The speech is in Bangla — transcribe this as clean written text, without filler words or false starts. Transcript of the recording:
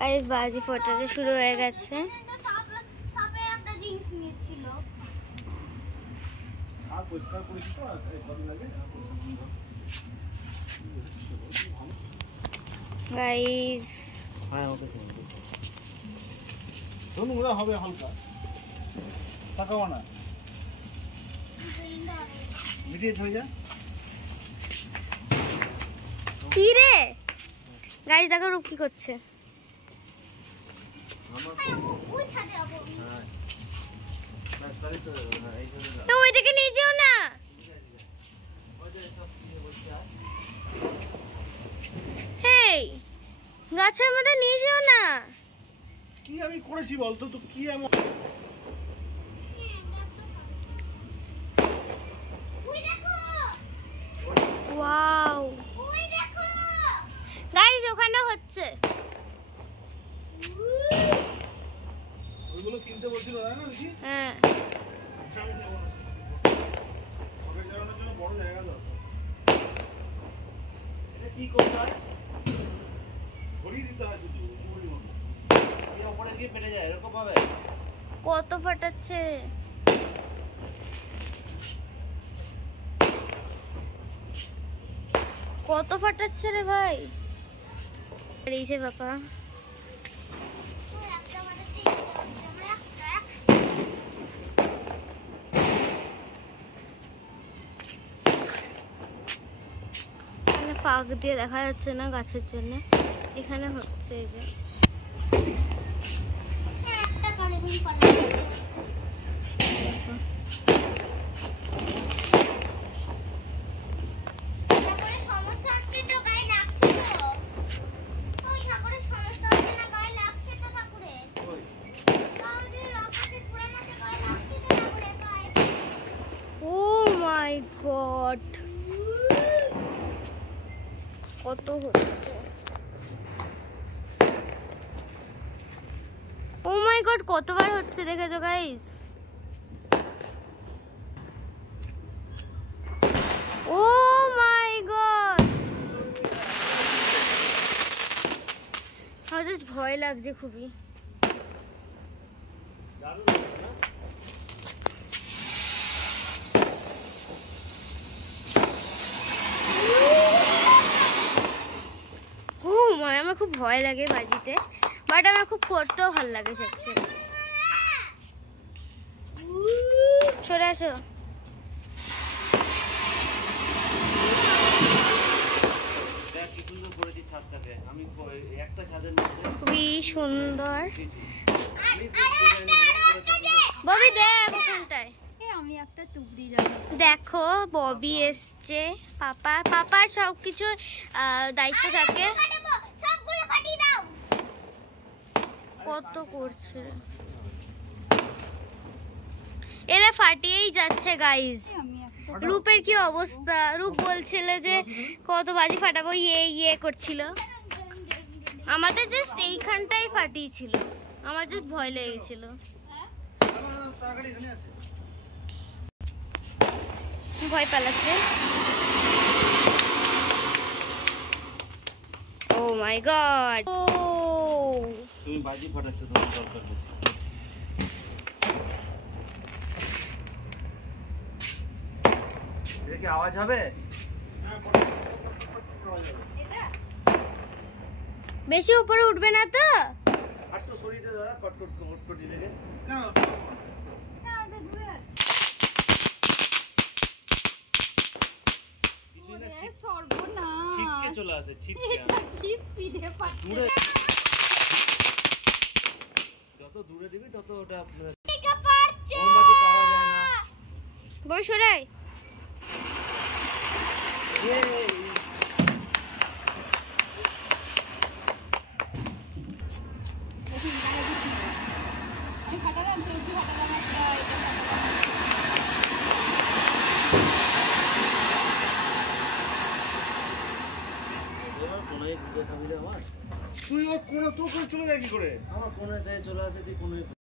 গাইস বাজি ফোটাতে শুরু হয়ে গেছে। গাইস নোংরা হবে হালকা, তাকাও না, মিটিয়ে হয়ে যা। কি রে গাইস দেখো রূপ কি করছে। তো ওইদিকে নিয়ে যেও না। হেই গাছের মধ্যে নিয়ে যেও না। কি আমি করেছি বলতো, তো কি এমন? ওয়াও গাইস ওখানে হচ্ছে। ওইগুলো কিনতে বলছিল না নাকি? হ্যাঁ সবাই জানানোর জন্য বড় জায়গা দাও। এটা কি করতে হয়? ঘড়ি দিতে হয় শুধু, ঘড়ি মতো এই উপরে গিয়ে পেটে যায় এরকম ভাবে। কত ফাটাচ্ছে, কত ফাটাচ্ছে রে ভাই। এই যে বাবা ফাঁক দিয়ে দেখা যাচ্ছে না গাছের জন্য, এখানে হচ্ছে এই যে গড কত হচ্ছে। ও মাই গড কতবার হচ্ছে দেখেছো গাইস। ও মাই গড আমার জাস্ট ভয় লাগছে খুবই। আমার খুব ভয় লাগে বাজিতে, বাট আমার খুব করতেও ভালো লাগে সবচেয়ে। সরে আসো। খুবই সুন্দর। ববি দেখ ওখানটায় দেখো ববি এসছে। পাপা সবকিছু দায়িত্ব থাকে। কত করছে এরা, ফাটিয়েই যাচ্ছে গাইজ। রূপের কি অবস্থা, রূপ বলছিল যে কত বাজি ফাটাবো, ইয়ে করছিল। আমাদের জাস্ট এইখানটাই ফাটিয়েছিল, আমার জাস্ট ভয় লেগেছিল। ভয় পালাচ্ছে। ও মাই গড তুমি বাজি ফাটাচ্ছ, তোমার দরকার বেশি। এটা কি আওয়াজ হবে? বেশি উপরে উঠবে না তো? একটু সরিয়ে দাও, কটকট দিলে কেন? ছিটকে চলে আসে, যত দূরে দিবি তত ওটা মোমবাতি পাওয়া যায় না। বই সরাই। তুই ওর কোন চলে যায় কি করে? আমার কোনে চলে আসে, তুই কোনে